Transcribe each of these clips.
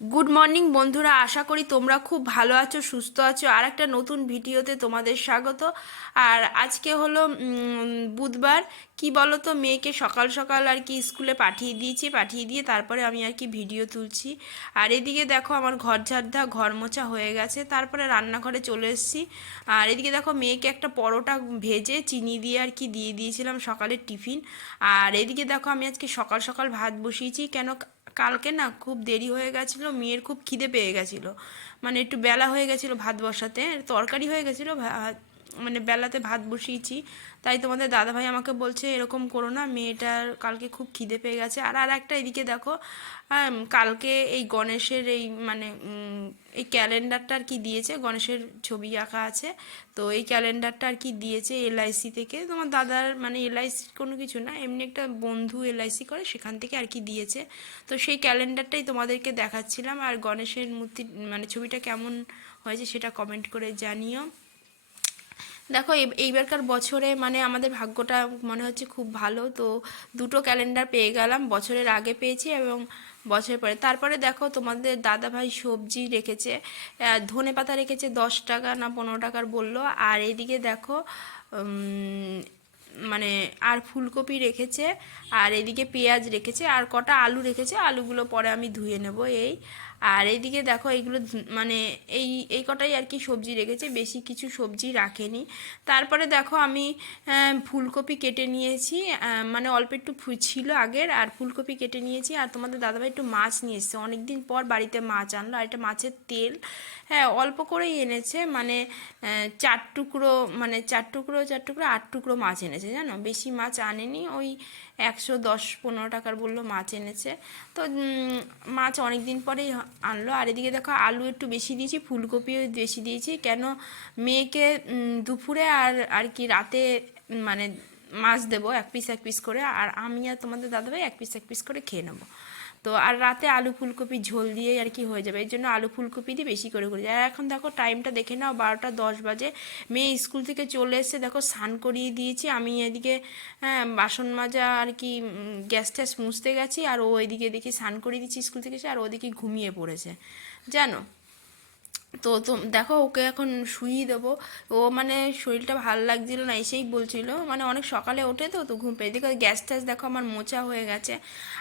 Good morning বন্ধুরা, আশা করি তোমরা খুব ভালো আছো, সুস্থ আছো। আর একটা নতুন ভিডিওতে তোমাদের স্বাগত। আর আজকে হলো বুধবার। কি বলো তো, মেয়েকে সকাল সকাল আর কি স্কুলে পাঠিয়ে দিয়ে তারপরে আমি আর কি ভিডিও তুলছি। আর এদিকে দেখো আমার ঘর ঝাড়দা ঘর মোছা হয়ে গেছে, তারপরে রান্নাঘরে চলে এসেছি। আর এদিকে দেখো মেয়েকে একটা পরোটা ভেজে চিনি দিয়ে আর কি দিয়ে দিয়েছিলাম সকালের টিফিন। আর এদিকে দেখো আমি আজকে সকাল সকাল ভাত বসিয়েছি, কেন কালকে না খুব দেরি হয়ে গেছিলো, মেয়ের খুব খিদে পেয়ে গেছিলো, মানে একটু বেলা হয়ে গেছিলো ভাত বসাতে, তরকারি হয়ে গেছিলো মানে বেলাতে ভাত বসিয়েছি। তাই তোমাদের দাদাভাই আমাকে বলছে এরকম করো না, মেয়েটার কালকে খুব খিদে পেয়ে গেছে। আর আর একটা এদিকে দেখো, কালকে এই গণেশের এই মানে এই ক্যালেন্ডারটা আর কি দিয়েছে, গণেশের ছবি আঁকা আছে। তো এই ক্যালেন্ডারটা আর কি দিয়েছে এলআইসি থেকে, তোমার দাদার মানে এলআইসি কোনো কিছু না, এমনি একটা বন্ধু এলআইসি করে সেখান থেকে আর কি দিয়েছে। তো সেই ক্যালেন্ডারটাই তোমাদেরকে দেখাচ্ছিলাম। আর গণেশের মূর্তি মানে ছবিটা কেমন হয়েছে সেটা কমেন্ট করে জানিও। দেখো এইবারকার বছরে মানে আমাদের ভাগ্যটা মনে হচ্ছে খুব ভালো। তো দুটো ক্যালেন্ডার পেয়ে গেলাম, বছরের আগে পেয়েছি এবং বছরের পরে। তারপরে দেখো তোমাদের দাদাভাই সবজি রেখেছে, ধনেপাতা রেখেছে 10 টাকা না 15 টাকার বললো। আর এদিকে দেখো মানে আর ফুলকপি রেখেছে, আর এদিকে পেঁয়াজ রেখেছে, আর কটা আলু রেখেছে, আলুগুলো পরে আমি ধুয়ে নেব এই। আর এইদিকে দেখো এইগুলো মানে এই এই কটাই আর কি সবজি রেখেছে, বেশি কিছু সবজি রাখেনি। তারপরে দেখো আমি ফুলকপি কেটে নিয়েছি, মানে অল্প একটু ছিল আগের, আর ফুলকপি কেটে নিয়েছি। আর তোমাদের দাদাভাই একটু মাছ নিয়ে এসেছে, অনেকদিন পর বাড়িতে মাছ আনলো। আর এটা মাছের তেল, হ্যাঁ অল্প করেই এনেছে, মানে 4 টুকরো, মানে 4 টুকরো 4 টুকরো 8 টুকরো মাছ এনেছে জানো, বেশি মাছ আনেনি। ওই 110-15 টাকার বললো মাছ এনেছে। তো মাছ অনেক দিন পরেই আনলো। আর এদিকে দেখো আলু একটু বেশি দিয়েছি, ফুলকপিও বেশি দিয়েছি, কেন মেয়েকে দুপুরে আর আর কি রাতে মানে মাছ দেবো এক পিস করে, আর আমি আর তোমাদের দাদাভাই এক পিস করে খেয়ে নেবো। তো আর রাতে আলু ফুলকপি ঝোল দিয়েই আর কি হয়ে যাবে, এই জন্য আলু ফুলকপি দিয়ে বেশি করে করি। আর এখন দেখো টাইমটা দেখে নাও, 12টা 10 বাজে। মেয়ে স্কুল থেকে চলে এসে দেখো স্নান করিয়ে দিয়েছি, আমি এদিকে বাসন মাজা আর কি গ্যাস ট্যাস মুছতে গেছি, আর ও এদিকে দেখি স্নান করিয়ে দিচ্ছি স্কুল থেকে এসে, আর ওদিকে ঘুমিয়ে পড়েছে জানো। তো তো দেখো ওকে এখন শুইয়ে দেবো। ও মানে শরীরটা ভালো লাগছিল না, এসেই বলছিল, মানে অনেক সকালে ওঠে তো তো ঘুম পেয়ে। দেখো গ্যাস ট্যাস দেখো আমার মোছা হয়ে গেছে।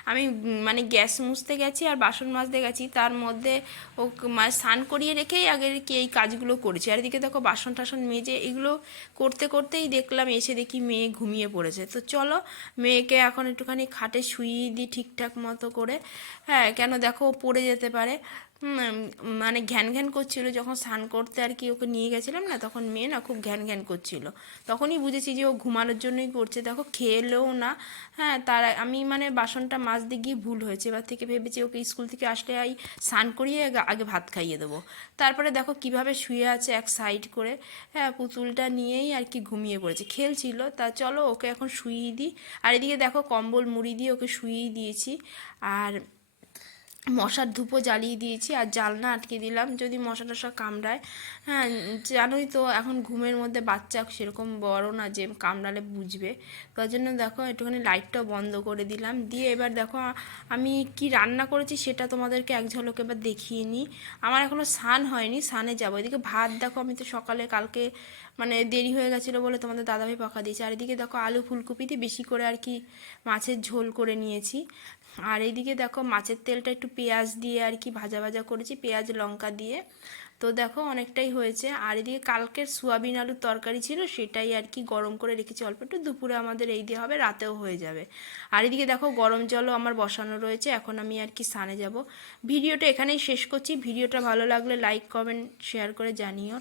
আমি মানে গ্যাস মুছতে গেছি আর বাসন মাজতে গেছি, তার মধ্যে ও মানে স্নান করিয়ে রেখেই আগে কি এই কাজগুলো করেছি। আর এদিকে দেখো বাসন টাসন মেজে এগুলো করতে করতেই দেখলাম এসে দেখি মেয়ে ঘুমিয়ে পড়েছে। তো চলো মেয়েকে এখন একটুখানি খাটে শুইয়ে দিই ঠিকঠাক মতো করে, হ্যাঁ কেন দেখো ও পড়ে যেতে পারে। মানে ঘ্যান ঘ্যান করছিল যখন স্নান করতে আর কি ওকে নিয়ে গেছিলাম না, তখন মেয়ে না খুব ঘ্যান ঘ্যান করছিল, তখনই বুঝেছি যে ও ঘুমানোর জন্যই করছে। দেখো খেয়েলেও না, হ্যাঁ তার আমি মানে বাসনটা মাজতে গিয়ে ভুল হয়েছে, এবার থেকে ভেবেছি ওকে স্কুল থেকে আসলে স্নান করিয়ে আগে ভাত খাইয়ে দেবো। তারপরে দেখো কিভাবে শুয়ে আছে এক সাইড করে, হ্যাঁ পুতুলটা নিয়েই আর কি ঘুমিয়ে পড়েছে, খেলছিল। তা চলো ওকে এখন শুইয়ে দিই। আর এদিকে দেখো কম্বল মুড়ি দিয়ে ওকে শুইয়ে দিয়েছি, আর মশার ধূপও জ্বালিয়ে দিয়েছি, আর জানলা আটকে দিলাম যদি মশা টশা কামড়ায়। হ্যাঁ জানোই তো এখন ঘুমের মধ্যে বাচ্চা সেরকম বড় না যে কামড়ালে বুঝবে, তার জন্য দেখো একটুখানি লাইটটাও বন্ধ করে দিলাম। দিয়ে এবার দেখো আমি কি রান্না করেছি সেটা তোমাদেরকে এক ঝলক এবার দেখিয়ে নিই। আমার এখনও স্নান হয়নি, স্নানে যাবো। এদিকে ভাত দেখো আমি তো সকালে কালকে মানে দেরি হয়ে গেছিলো বলে তোমাদের দাদাভাই পাকা দিয়েছে। আর এদিকে দেখো আলু ফুলকপি দিয়ে বেশি করে আর কি মাছের ঝোল করে নিয়েছি। আর এইদিকে দেখো মাছের তেলটা একটু পেঁয়াজ দিয়ে আর কি ভাজা ভাজা করেছি, পেঁয়াজ লঙ্কা দিয়ে। তো দেখো অনেকটাই হয়েছে। আর এদিকে কালকের সোয়াবিন আলুর তরকারি ছিল, সেটাই আর কি গরম করে রেখেছি অল্প একটু, দুপুরে আমাদের এই দিয়ে হবে, রাতেও হয়ে যাবে। আর এদিকে দেখো গরম জলও আমার বসানো রয়েছে, এখন আমি আর কি স্নানে যাব। ভিডিওটা এখানেই শেষ করছি। ভিডিওটা ভালো লাগলে লাইক কমেন্ট শেয়ার করে জানিও।